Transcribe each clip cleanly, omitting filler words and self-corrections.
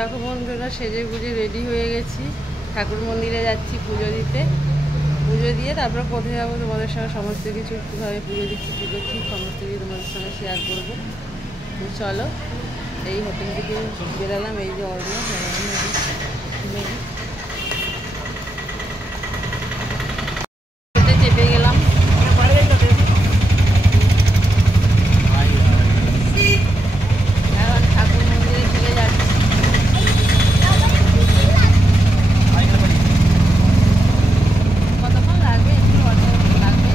এখন বন্ধুরা সেজে গুজে রেডি হয়ে গেছি, ঠাকুর মন্দিরে যাচ্ছি পুজো দিতে। পুজো দিয়ে তারপর কোথায় যাবো তোমাদের সঙ্গে সমস্ত কিছু কীভাবে পুজো দিচ্ছি কী করছি সমস্ত কিছু তোমাদের সঙ্গে শেয়ার করবো। তো চলো, এই হোটেল থেকে বেরালাম, এই যে অর্ণ চেপে গেলাম। এখন ঠাকুর মন্দিরে চলে যাচ্ছি। কতক্ষণ লাগবে? একটু লাগবে।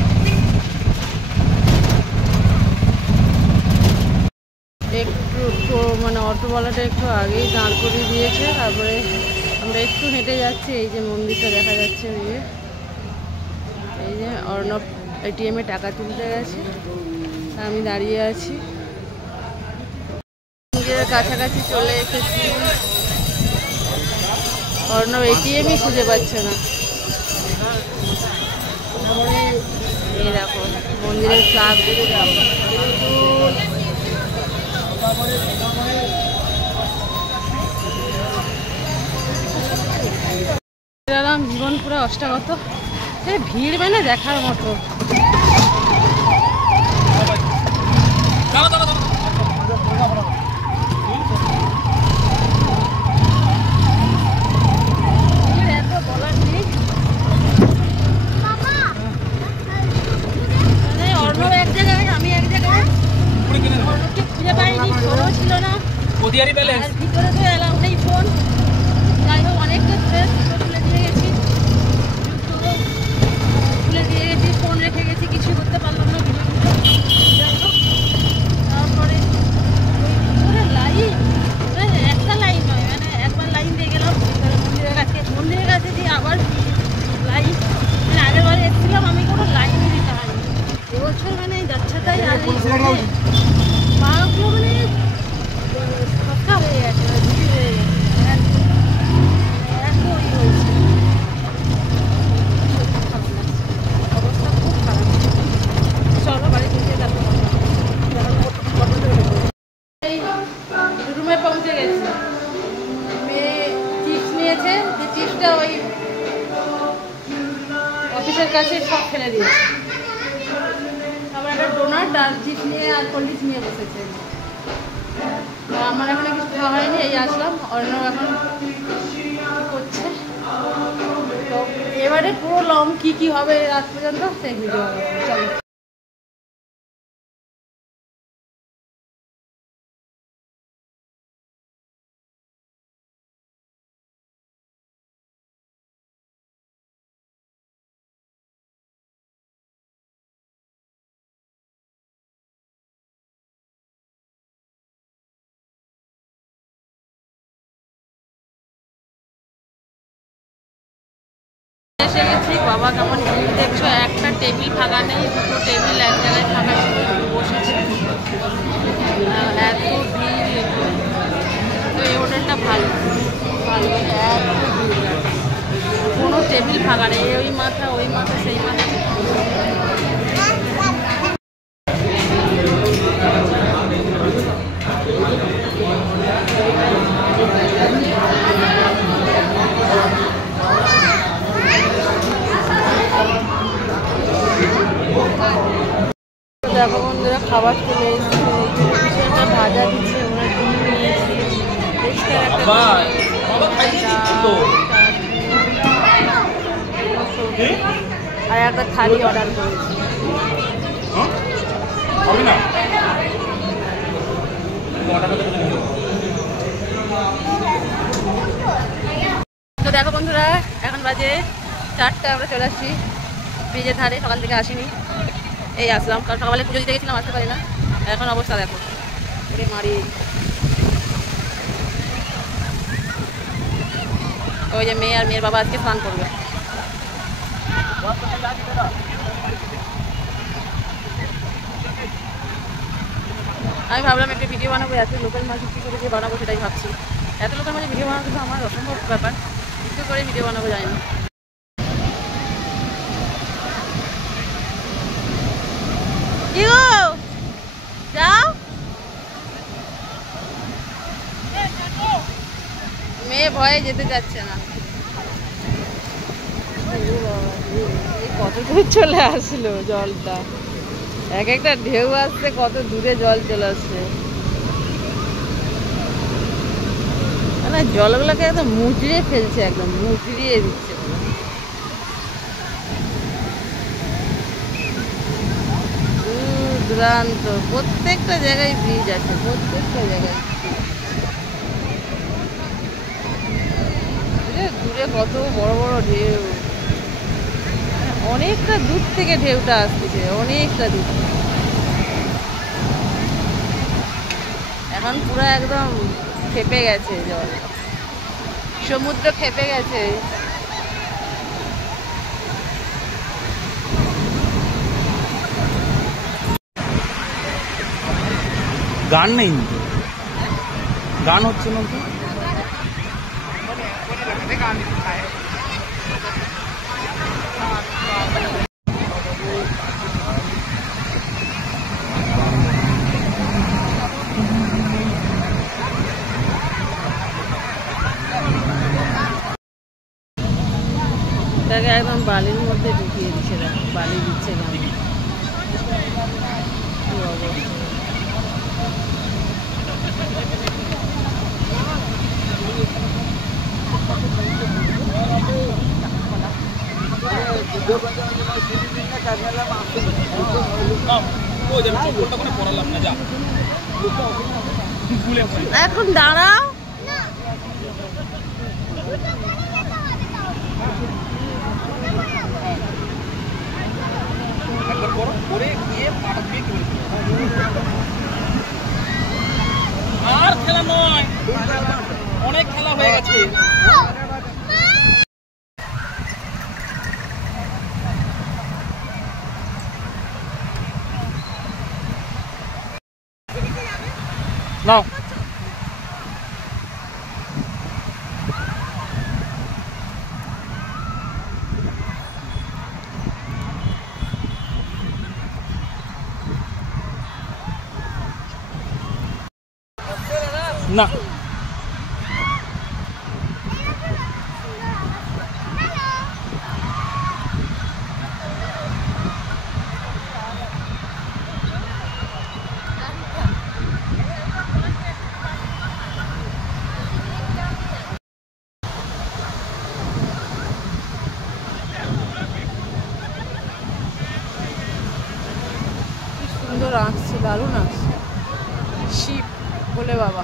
একটু মানে অটোওয়ালাটা একটু আগেই দাঁড় করিয়ে দিয়েছে, তারপরে আমরা একটু হেঁটে যাচ্ছি। এই যে মন্দিরটা দেখা যাচ্ছে, এই যে অর্ণব এটিএমে টাকা তুলতে গেছে, আমি দাঁড়িয়ে আছি। মন্দিরের কাছাকাছি চলে এসেছি, অর্ণব এটিএমই খুঁজে পাচ্ছে না। এই দেখো মন্দিরের ক্লাব জীবনপুরে অষ্টাগত, ভিড় মানে দেখার মতো। অর্ণব এক জায়গায়, আমি এক জায়গায়, অর্ণবকে খুঁজে পাইনি, ফোনও ছিল না, ভিতরে তো এলাম নেই ফোন। যাই হোক অনেকটা তুলে দিয়ে গেছি, ফোন রেখে গেছি, কিছু করতে পারলাম না ভিডিও। যাই হোক তারপরে ওই ভিতরে লাইন, মানে একটা লাইন নয়, মানে একবার লাইন দিয়ে গেলাম মন্দিরের কাছে দিয়ে আবার লাইন। মানে আগের বারে এসেছিলাম আমি, কোনো লাইনই দিতে হয়নি। এবছর মানে যাচ্ছে তাই আর পাগুলো মানে ফাঁকা হয়ে গেছে, ভিড় হয়ে গেছে, এত ই হয়েছে, অবস্থা খুব খারাপ। চলো বাড়ি থেকে তারপর এই রুমে পৌঁছে গেছি। মেয়ে চিপস নিয়েছে, যে চিপসটা ওই অফিসের কাছে সব ফেলে দিয়েছে। আবার একটা ডোনাট আর চিপস নিয়ে আর কোল্ড ড্রিঙ্কস নিয়ে বসেছে। আমার এখনো কিছু খাওয়া হয়নি, এই আসলাম। অর্ণব এখন করছে। তো এবারে পুরো লং কি হবে রাত পর্যন্ত সেই ভিডিও হবে। চলো এসে গেছি। বাবা কেমন ভিড় দেখছো, একটা টেবিল ফাঁকা নেই, দুটো টেবিল এক জায়গায় ফাঁকা ছিল, বসেছে। এত ভিড়, তো এই হোটেলটা ভালো ভালো, এত ভিড়, কোনো টেবিল ফাঁকা নেই, ওই মাথা ওই মাথা সেই মাথা। দেখো বন্ধুরা খাবার চলে এসেছে, কিছু একটা ভাজা দিচ্ছে, ওরা ডিম নিয়েছি, আর একটা থালি অর্ডার করেছি। তো দেখো বন্ধুরা এখন বাজে 4টা, আমরা চলে আসছি ব্রিজের ধারে। সকাল থেকে আসিনি, এই আসলাম, কারণ সকালে পুজো দিতে গেছিলাম, আসতে পারি না। এখন অবস্থা দেখো, মারি ওই যে মেয়ে আর মেয়ের বাবা আজকে স্নান করবে। আমি ভাবলাম একটা ভিডিও বানাবো, এত লোকাল মাছ বিক্রি করে যে বানাবো সেটাই ভাবছি। এত লোকাল মাঝে ভিডিও বানাবো কিন্তু আমার অসম্ভব ব্যাপার, কিছু করে ভিডিও বানাবো যায় না। যাও মেয়ে ভয়ে যেতে যাচ্ছে না। কত দূর চলে আসলো জলটা, এক একটা ঢেউ আসছে, কত দূরে জল চলে আসছে। মানে জলগুলোকে একদম মুচড়িয়ে ফেলছে, একদম মুচড়িয়ে দিচ্ছে। দূর দূরান্ত প্রত্যেকটা জায়গায় ব্রিজ আছে, প্রত্যেকটা জায়গায়। দূরে কত বড় বড় ঢেউ, অনেকটা দূর থেকে ঢেউটা আসতেছে, অনেকটা দূর। এখন পুরো একদম খেপে গেছে জল, সমুদ্র খেপে গেছে। গান নেই, গান হচ্ছে না তো। এটাকে একদম বালির মধ্যে ঢুকিয়ে দিচ্ছে, দেখো বালি দিচ্ছে কেন, কি অবস্থা। এখন দাঁড়াও, আর খেলা নয়, অনেক খেলা হয়ে গেছে। নাও না, সুন্দর আসছে, দারুণ আসছে। শিব বলে বাবা,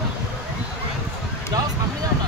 যাও সামনে যাও না।